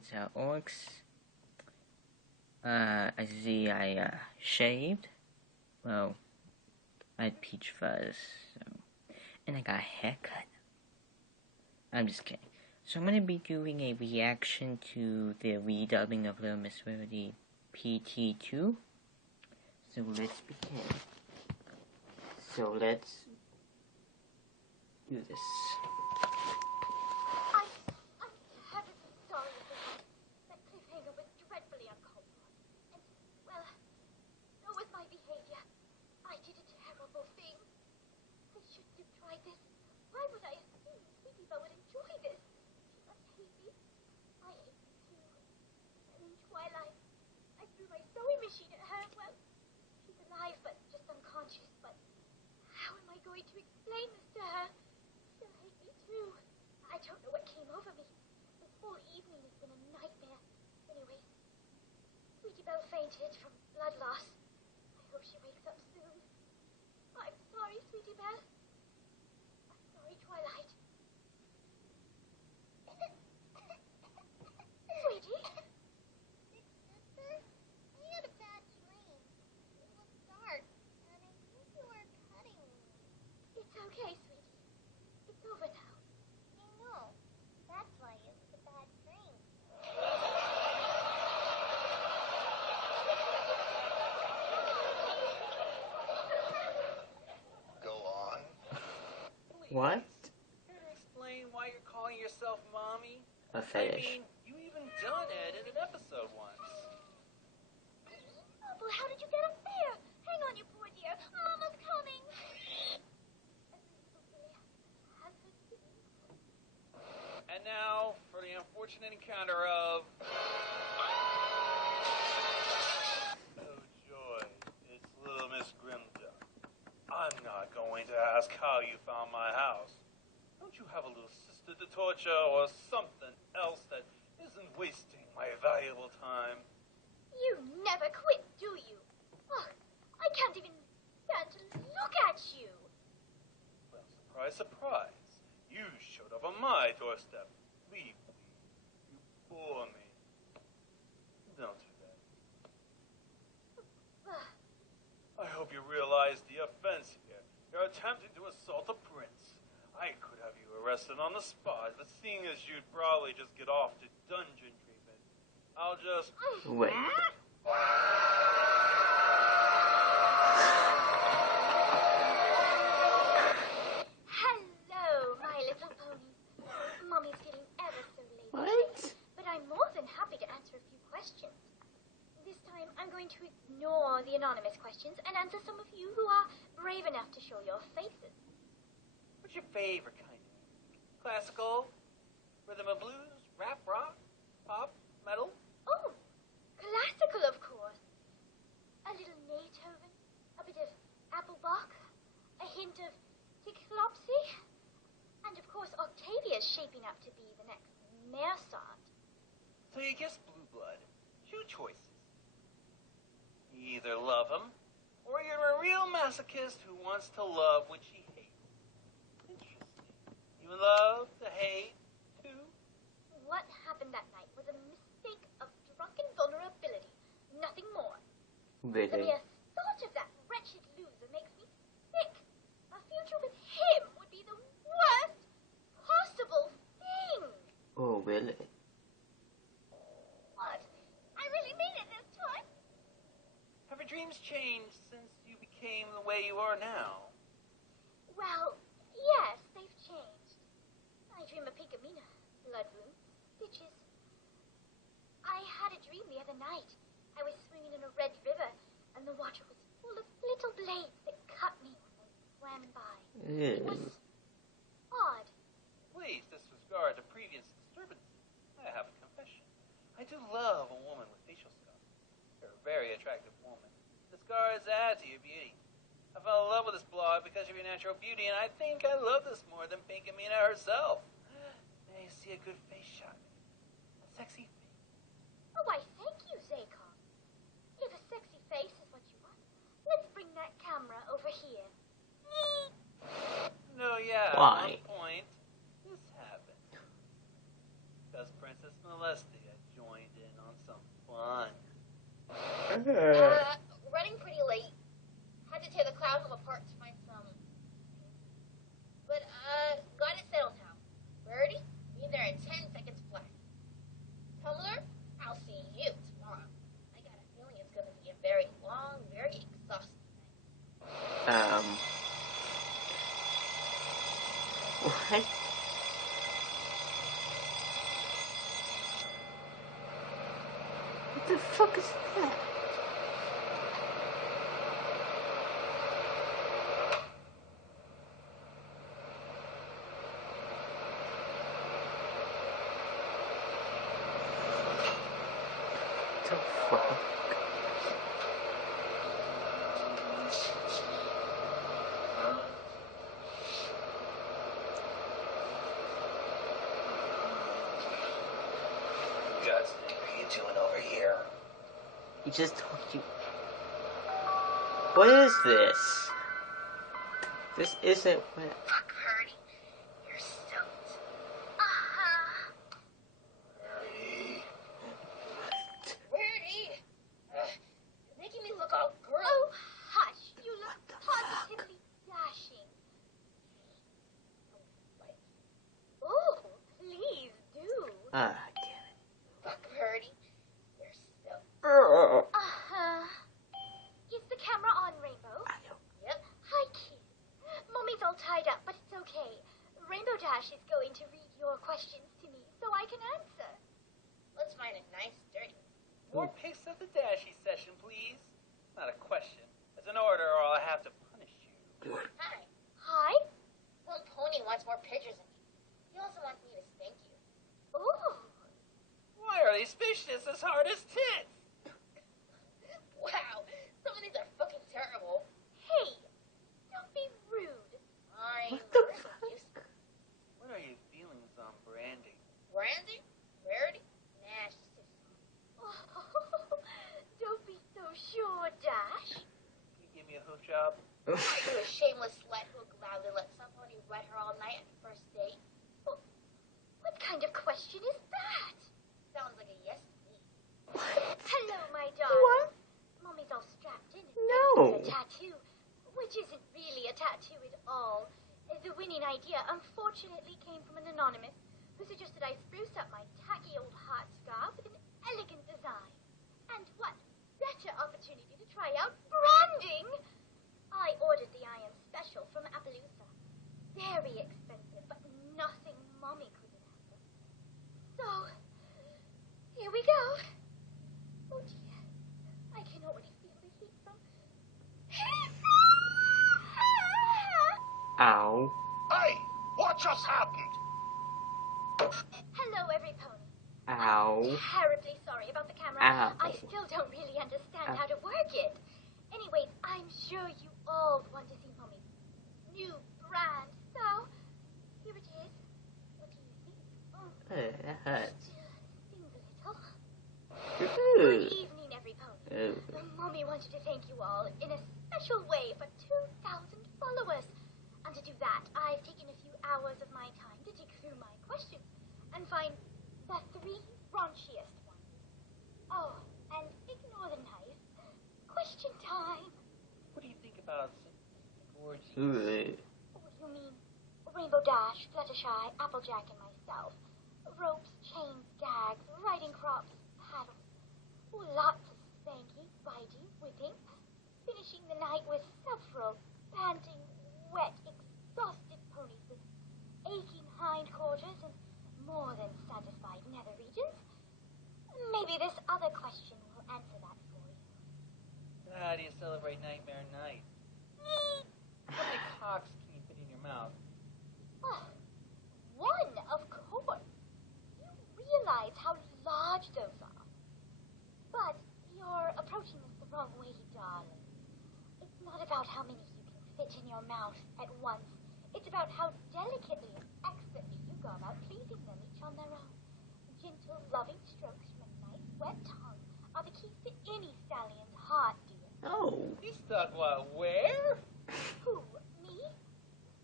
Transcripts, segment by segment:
it's orcs. I see I shaved. Well, I had peach fuzz, so, and I got a haircut. I'm just kidding. So I'm gonna be doing a reaction to the redubbing of Little Miss Rarity PT2. So let's begin. So let's do this. I'm terribly sorry, everyone. That cliffhanger was dreadfully uncalled for. And, well, so was my behavior. I did a terrible thing. I shouldn't have tried this. Why would I assume Sweetie Belle would enjoy this? She must hate me. I hate me too. And in Twilight, I threw my sewing machine at her. Well, she's alive, but just unconscious. But how am I going to explain this to her? She'll hate me too. I don't know what came over me. This whole evening has been a nightmare. Anyway, Sweetie Belle fainted from blood loss. I hope she wakes up soon. I'm sorry, Sweetie Belle. I'm sorry, Twilight. Sweetie? Big sister, I had a bad dream. It was dark, and I think you were cutting me. It's okay, sweetie. It's over now. I know. That's why it was a bad dream. Go on. What? Care to explain why you're calling yourself mommy? A I fetish. mean, you even done it in an episode once. Oh, well, how did you get up there? Hang on, you poor dear. Mama's coming. And now for the unfortunate encounter of... Oh joy, it's little Miss Grimduck. I'm not going to ask how you found my house. Don't you have a little sister to torture or something else that isn't wasting my valuable time? You never quit, do you? Oh, I can't even stand to look at you. Well, surprise, surprise. You showed up on my doorstep. Leave, please. You bore me. Don't do that. I hope you realize the offense here. You're attempting to assault a prince. I could have you arrested on the spot, but seeing as you'd probably just get off to dungeon treatment, I'll just... Wait. Hello, my little pony. Mommy's getting ever so late What? today, but I'm more than happy to answer a few questions. This time, I'm going to ignore the anonymous questions and answer some of you who are brave enough to show your faces. What's your favorite kind of music? Classical? Rhythm and blues? Rap, rock? Pop? Metal? Oh, classical, of course. A little Beethoven, a bit of Appelbach, a hint of Cyclopsy, and of course Octavia's shaping up to be the next Mozart. So you guess Blue Blood. Two choices. You either love him, or you're a real masochist who wants to love what she hates. Interesting. You love to hate, too? What happened that night was a mistake of drunken vulnerability, nothing more. The Really? mere thought of that wretched loser makes me sick. A future with him would be the worst possible thing. Oh, really? What? I really mean it this time. Have your dreams changed since you became the way you are now? Well, yes, they've changed. I dream of Pinkamena, blood room, bitches. I had a dream the other night. I was swimming in a red river, and the water was full of little blades that cut me when they swam by. It was Really? odd. Please disregard the previous disturbances. I have a confession. I do love a woman with facial scars. You're a very attractive woman. The scars add to your beauty. I fell in love with this blog because of your natural beauty, and I think I love this more than Pinkamena herself. Now you see a good face shot. A sexy face. Oh, why, thank you, Zaycon. If a sexy face is what you want, let's bring that camera over here. No, yeah, Why? at one point, this happened. Because Princess Molestia What the fuck is that? What the fuck? Judson, what are you doing over here? He just told you. What is this? This isn't what. Fuck, Purdy. You're soaked. Uh-huh. Purdy. You're making me look all girly. Oh, hush. You look positively dashing. Oh, please do. Ah, Fuck, Purdy. You're soaked. damn it. Uh-huh. Is the camera on, Rainbow? Yep. Hi, kid. Mommy's all tied up, but it's okay. Rainbow Dash is going to read your questions to me so I can answer. Let's find a nice, dirty. More pics of the Dashy session, please. Not a question. It's an order, or I'll have to punish you. Hi. Hi? Well, Pony wants more pictures of me. He also wants me to spank you. Ooh. Why are these fishes as hard as tits? Wow. Some of these are fucking terrible. Hey, don't be rude. What the fuck? What are your feelings on Brandy? Brandy? Rarity? Nah, she's too small. Don't be so sure, Dash. Can you give me a hoof job? Are you a shameless slut who'll gladly let somebody wet her all night at the first date? What kind of question is that? Sounds like a yes to me. Hello, my darling. What? Mommy's all strapped in and No. ready for a tattoo, which isn't really a tattoo at all. The winning idea, unfortunately, came from an anonymous who suggested I spruce up my tacky old heart scar with an elegant design. And what better opportunity to try out branding? I ordered the Iron Special from Appaloosa. Very expensive, but nothing Mommy couldn't handle. So, here we go. Oh dear, I can already feel the heat from... Ow. Hey, what just happened? Hello, every pony. Ow. I'm terribly sorry about the camera. Ow. I still don't really understand Ow. how to work it. Anyways, I'm sure you all want to see Mommy's new brand. So, here it is. What do you think? That hurts. Still stings a little. Ooh. Good evening, every pony. Ooh. Mommy wanted to thank you all in a special way for 2,000 followers. And to do that, I've taken a few hours of my time to dig through my questions and find the 3 raunchiest ones. Oh, and ignore the knife. Question time. What do you think about gorgeous? Ooh. What do you mean? Rainbow Dash, Fluttershy, Applejack, and myself. Ropes, chains, gags, riding crops, paddles. Ooh, lots of spanking, biting, whipping. Finishing the night with several panting, wet, exhausted ponies with aching hindquarters and more than satisfied nether regions. Maybe this other question will answer that for you. How do you celebrate Nightmare Night? How many cocks can you fit in your mouth? Oh, one, of course. You realize how large those are. But you're approaching this the wrong way, darling. It's not about how many you can fit in your mouth at once. It's about how delicately and expertly you go about pleasing them each on their own. Gentle, loving strokes from a nice, wet tongue are the keys to any stallion's heart, dear. Oh. You stuck what? Where? Who, me?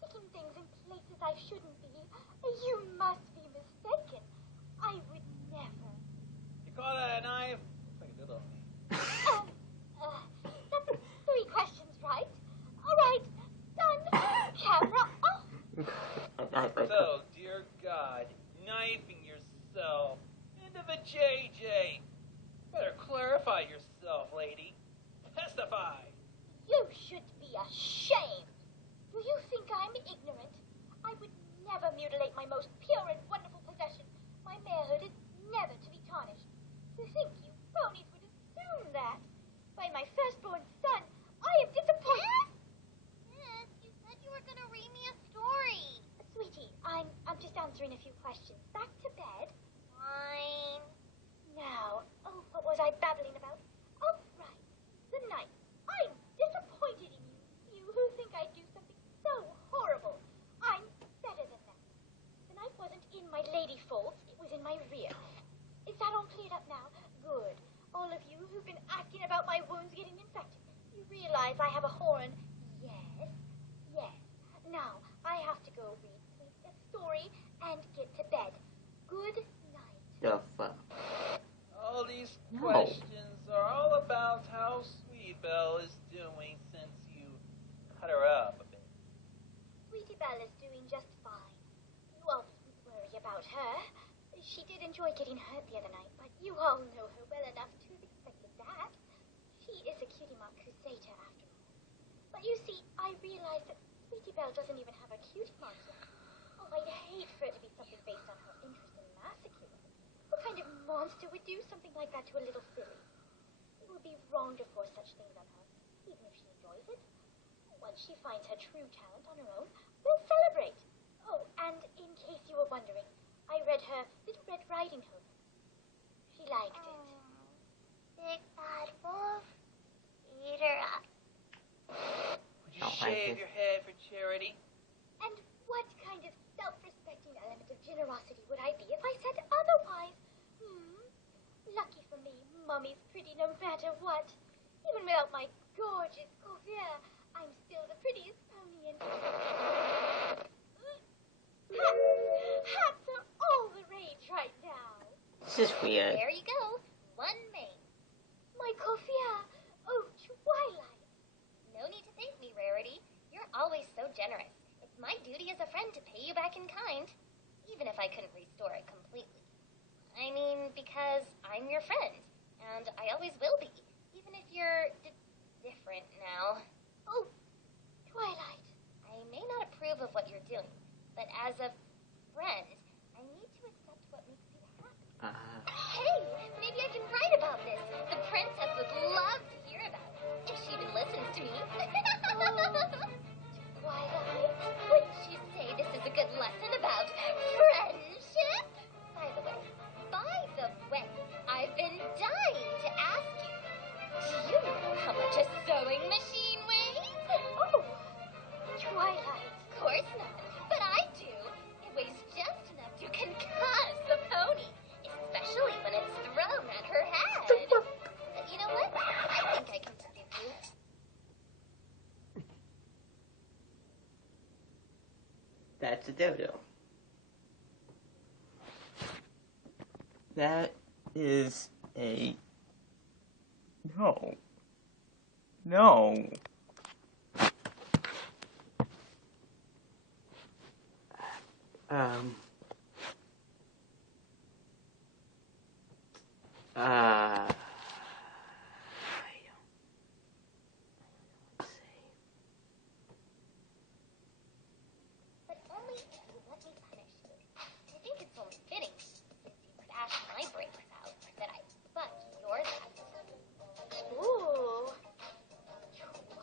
Sticking things in places I shouldn't be? You must be mistaken. I would never. You call that a knife? Looks like a dildo. That's 3 questions, right? All right, done. Camera off. So, dear God, knifing yourself into the JJ. Better clarify yourself, lady. Testify. You should be ashamed. Do you think I'm ignorant? I would never mutilate my most pure and wonderful possession. My marehood is never to be tarnished. To think you phonies my wound's getting infected. You realize I have a horn? Yes, yes. Now, I have to go read Sweet's story and get to bed. Good night. The fuck? All these No. questions are all about how Sweet Belle is doing since you cut her up a bit. Sweetie Belle is doing just fine. You all needn't worry about her. She did enjoy getting hurt the other night, but you all know her well enough to have expected that. She is a cutie mark crusader after all. But you see, I realize that Sweetie Belle doesn't even have a cutie mark yet. Oh, I'd hate for it to be something based on her interest in masochism. What kind of monster would do something like that to a little filly? It would be wrong to force such things on her, even if she enjoys it. Once she finds her true talent on her own, we'll celebrate. Oh, and in case you were wondering, I read her Little Red Riding Hood. She liked it. Big bad wolf, eat her up. Would you Don't like shave it. your head for charity? And what kind of self-respecting element of generosity would I be if I said otherwise? Lucky for me, Mummy's pretty no matter what. Even without my gorgeous coiffure, I'm still the prettiest pony in Hats are all the rage right now. This is weird. There you go. One main. My coiffure. Oh, Twilight. No need to thank me, Rarity. You're always so generous. It's my duty as a friend to pay you back in kind, even if I couldn't restore it completely. I mean, because I'm your friend, and I always will be, even if you're different now. Oh, Twilight. I may not approve of what you're doing, but as a friend, I need to accept what makes you happy. Hey, maybe I can write about this. The princess would love to hear about it, if she even listens to me. Twilight? Wouldn't you say this is a good lesson about friendship? By the way, I've been dying to ask you. Do you know how much a sewing machine weighs? Oh, Twilight. Of course not, but I do. It weighs just enough to concuss a pony, especially when it's thrown at her head. But you know what? I think I can forgive you. That's a dodo. That is a... No. No. But only if you let me punish you. I think it's only fitting, since you bashed my brains out, that I butt yours out. Ooh,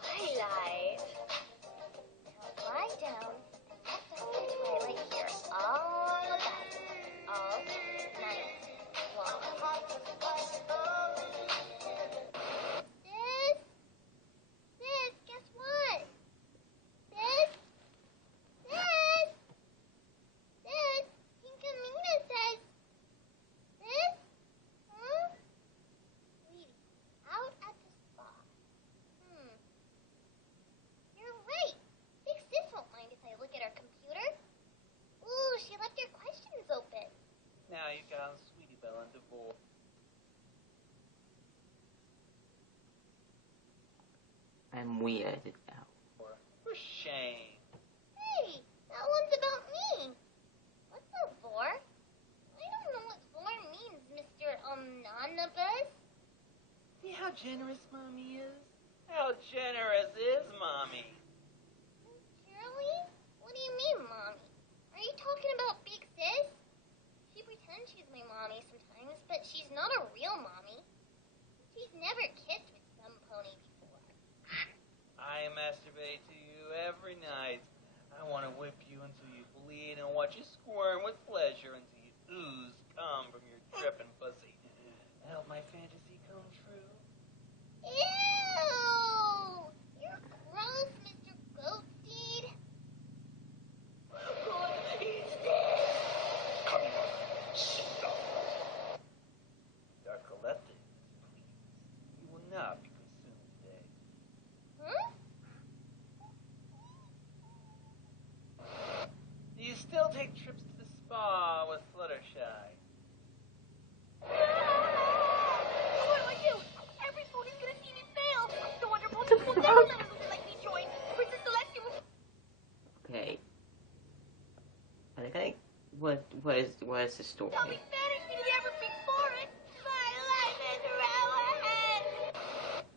Twilight. Now lie down and let Dr. Twilight hear all about it, all night long. Sis, guess what? Sis, Pinkamena says, sis, huh? Sweetie, out at the spa. You're right. Big sis won't mind if I look at her computer. Ooh, she left her questions open. Now you've got Sweetie Belle and divorce. I'm weirded out. For shame. Hey, that one's about me. What's a vor? I don't know what vor means, Mr. Omnibus. See how generous Mommy is? How generous is Mommy? Shirley? What do you mean, Mommy? Are you talking about Big Sis? She pretends she's my mommy sometimes, but she's not a real mommy. She's never kissed with some pony before. I masturbate to you every night. I want to whip you until you bleed and watch you squirm with pleasure until you ooze cum from your dripping pussy. Help my fantasy come true. Ew! You're gross, Mr. Goatseed. What is this? Come on, sit down. Your collective, please. You will not be what is the story? Don't be better than ever before it. My life is ruined.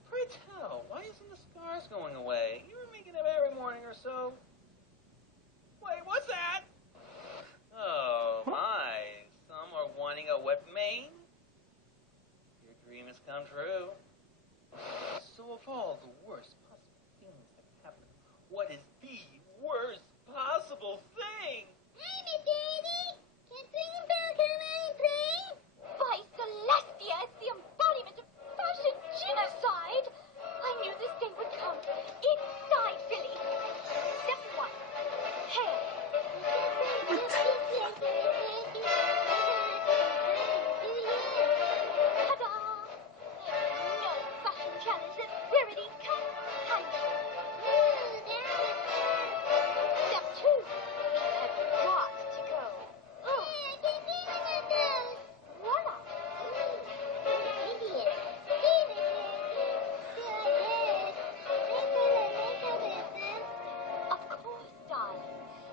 Pray tell, why isn't the scars going away? You were making them every morning or so. Wait, what's that? Oh, my. Some are wanting a wet mane? Your dream has come true. So of all the worst possible things that can happen, what is the worst possible thing? Hey, Miss Daddy! Can't sing about anything! By Celestia, it's the embodiment of fashion genocide. I knew this day would come. Inside Philly. Step 1. Hair. Ta-da! No fashion challenge that Rarity can't handle. Step 2. We have got to go. Oh. Voila. Of course, darling.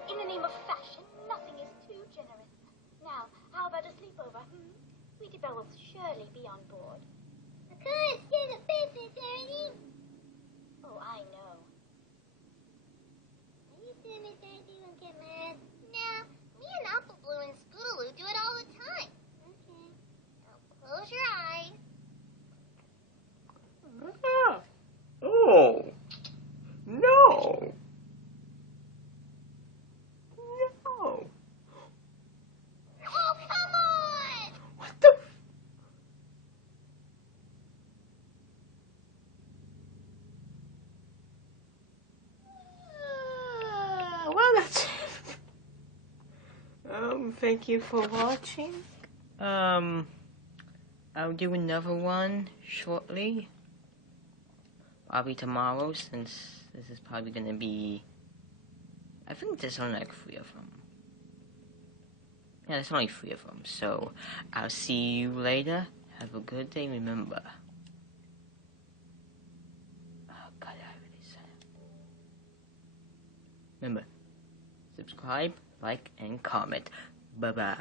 In the name of fashion, nothing is too generous. Now, how about a sleepover? Sweetie Belle will surely be on board. Oh, I know. No, me and Apple Blue and Scootaloo do it all the time. Okay. Now close your eyes. Ah. Oh. No. No. Oh, come on! What the well, that's it. Thank you for watching. I'll do another one shortly. Probably tomorrow, since this is probably gonna be... I think there's only like 3 of them. Yeah, there's only 3 of them. So, I'll see you later. Have a good day. Remember... Oh, God, I already said it. Remember, subscribe, like, and comment. Bye-bye.